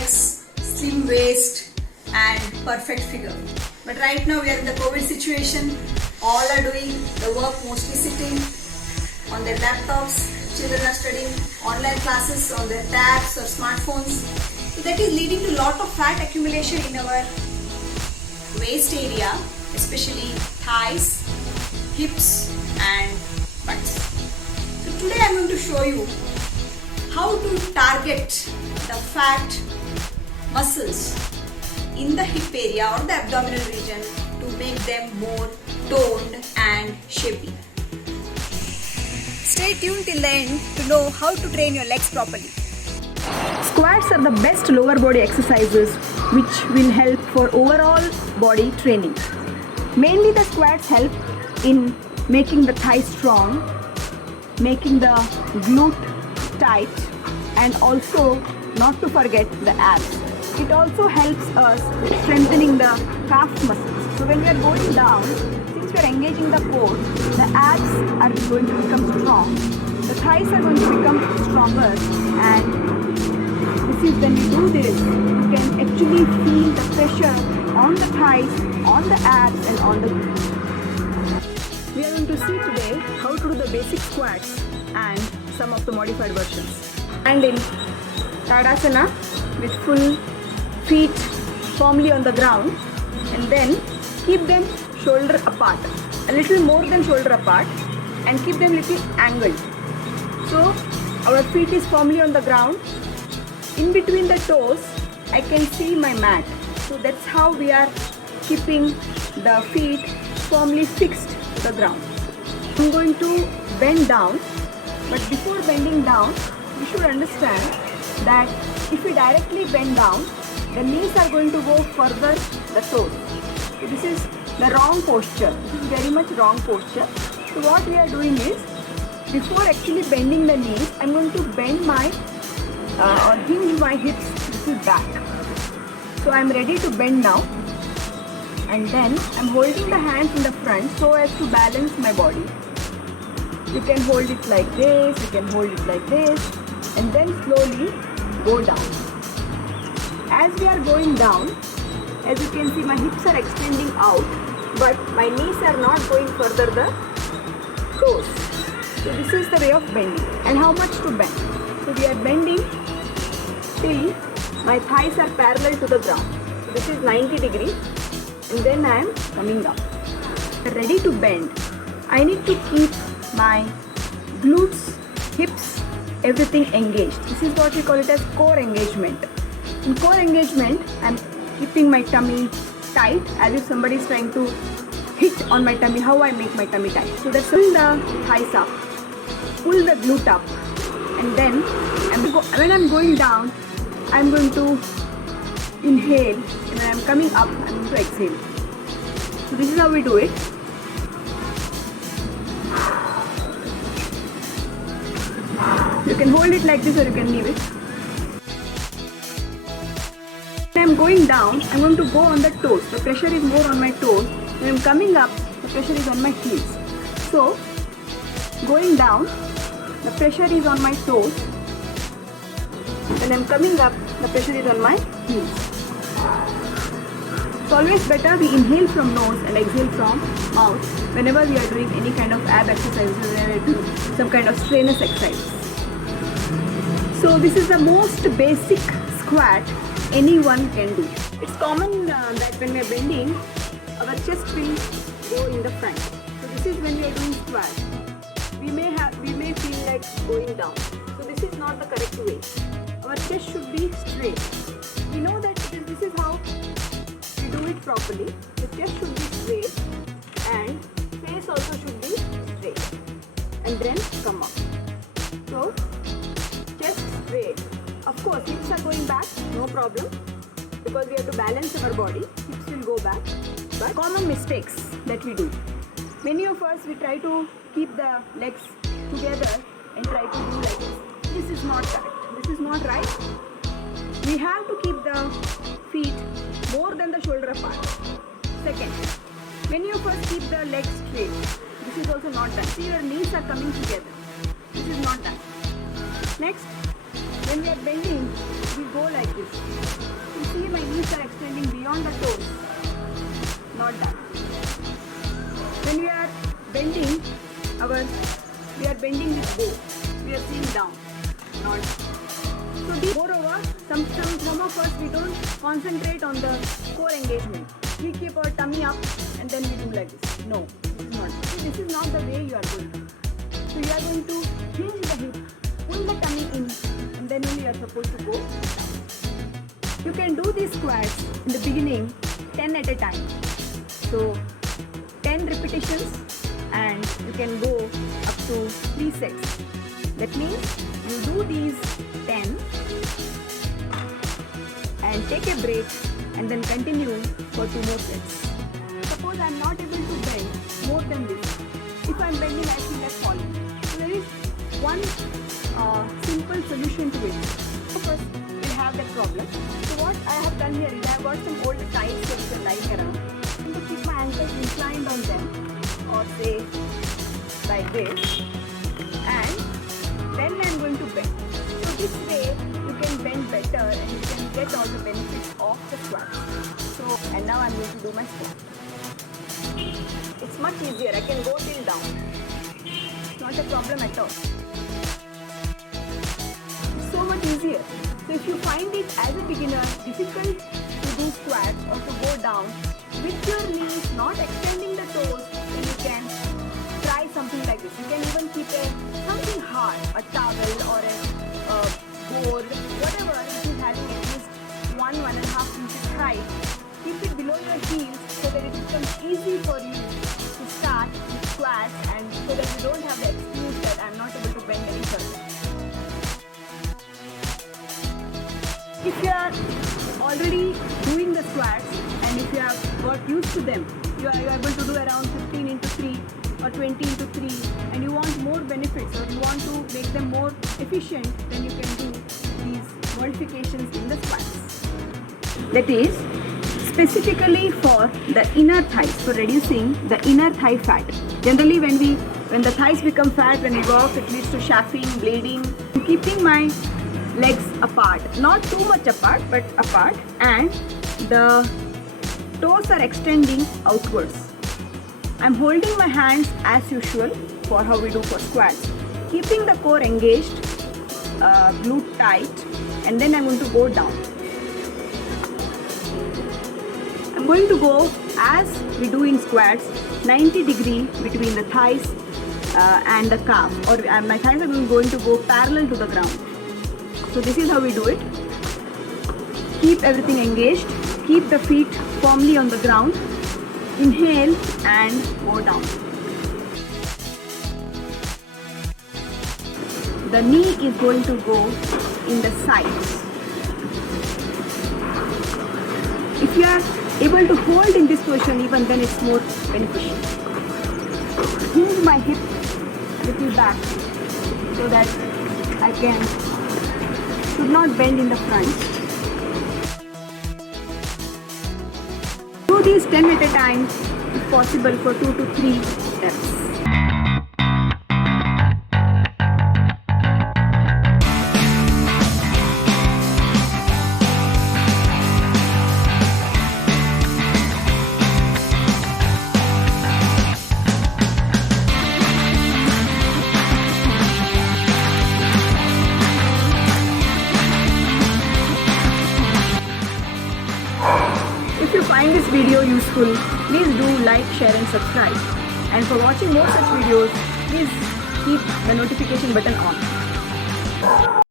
legs, slim waist and perfect figure. But right now we are in the COVID situation. All are doing the work mostly sitting on their laptops. Children are studying online classes on their tabs or smartphones. So that is leading to a lot of fat accumulation in our waist area, especially thighs, hips and butts. So today I am going to show you how to target the fat muscles in the hip area or the abdominal region to make them more toned and shapy. Stay tuned till the end to know how to train your legs properly. Squats are the best lower body exercises which will help for overall body training. Mainly the squats help in making the thighs strong, making the glute tight and also not to forget the abs. It also helps us strengthening the calf muscles. So when we are going down, since we are engaging the core, the abs are going to become strong, the thighs are going to become stronger, and this is when we do this, you can actually feel the pressure on the thighs, on the abs and on the glutes. We are going to see today how to do the basic squats and some of the modified versions. And in Tadasana with full feet firmly on the ground, and then keep them shoulder apart, a little more than shoulder apart, and keep them little angled. So our feet is firmly on the ground. In between the toes I can see my mat. So that's how we are keeping the feet firmly fixed to the ground. I'm going to bend down, but before bending down you should understand that if we directly bend down, the knees are going to go further the toes. So this is the wrong posture. This is very much wrong posture. So what we are doing is, before actually bending the knees, I'm going to bend my or hinge my hips little back. So I'm ready to bend now, and then I'm holding the hands in the front so as to balance my body. You can hold it like this, you can hold it like this, and then slowly go down. As we are going down, as you can see, my hips are extending out, but my knees are not going further the toes. So this is the way of bending. And how much to bend? So we are bending till my thighs are parallel to the ground. So this is 90 degrees, and then I am coming down. Ready to bend. I need to keep my glutes, hips, everything engaged. This is what we call it as core engagement. In core engagement, I am keeping my tummy tight as if somebody is trying to hit on my tummy, how I make my tummy tight. So that's pull the thighs up, pull the glute up, and then when I'm going down, I'm going to inhale, and when I'm coming up, I'm going to exhale. So this is how we do it. You can hold it like this or you can leave it. When I'm going down, I'm going to go on the toes. The pressure is more on my toes. When I'm coming up, the pressure is on my heels. So, going down, the pressure is on my toes. When I'm coming up, the pressure is on my heels. It's always better we inhale from nose and exhale from mouth whenever we are doing any kind of ab exercises, whenever we do some kind of strenuous exercise. So this is the most basic squat anyone can do. It's common that when we are bending, our chest will go in the front. So this is when we are doing squat. We may feel like going down. So this is not the correct way. Our chest should be straight. We know that this is how we do it properly. The chest should be straight and face also should be straight, and then come up. So chest straight. Of course, hips are going back, no problem, because we have to balance our body. Hips will go back. But common mistakes that we do. Many of us, we try to keep the legs together and try to do like this. This is not correct. This is not right. We have to keep the feet more than the shoulder apart. Second, many of us keep the legs straight. This is also not done. See, your knees are coming together. This is not done. Next, when we are bending, we go like this. You see my knees are extending beyond the toes. Not that. When we are bending, we are bending this bow. We are seeing down, not. So moreover, some of us, we don't concentrate on the core engagement. We keep our tummy up and then we do like this. No, this is not. See, this is not the way you are going. So you are going to hinge the hip, pull the tummy in, and then only you are supposed to go down. You can do these squats in the beginning 10 at a time. So 10 repetitions and you can go up to 3 sets. That means you do these 10 and take a break and then continue for 2 more sets. Suppose I am not able to bend more than this. If I am bending, I feel like falling. So there is one simple solution to it. First, we have that problem. So what I have done here is I have got some old tights which are lying around. I'm going to keep my ankles inclined on them, or say like this, and then I am going to bend. So this way you can bend better and you can get all the benefits of the squat. So, and now I am going to do my squat. It's much easier. I can go till down. It's not a problem at all. It's so much easier. So if you find it as a beginner difficult to do squats or to go down with your knees not extending the toes, then you can try something like this. You can even keep something hard, a towel or a board, whatever which is having at least 1.5 inches height. Keep it below your heels so that it becomes easy for you to start with squats, and so that you don't have the excuse that I am not able to bend any further. If you are already doing the squats and if you have got used to them, you are able to do around 15 into 3 or 20 into 3, and you want more benefits or you want to make them more efficient, then you can do these modifications in the squats. That is specifically for the inner thighs, for reducing the inner thigh fat. Generally when the thighs become fat, when we walk, it leads to chafing, bleeding. I'm keeping my legs apart, not too much apart but apart, and the toes are extending outwards. I'm holding my hands as usual for how we do for squats, keeping the core engaged, glute tight, and then I'm going to go down. I'm going to go as we do in squats, 90 degree between the thighs and the calf, or my thighs are going to go parallel to the ground. So this is how we do it. Keep everything engaged, keep the feet firmly on the ground, inhale and go down. The knee is going to go in the sides. If you are able to hold in this position, even then it's more beneficial. Hinge my hip a little back so that I should not bend in the front. Do these 10 at a time if possible for 2 to 3 reps. If you find this video useful, please do like, share and subscribe. And for watching more such videos, please keep the notification button on.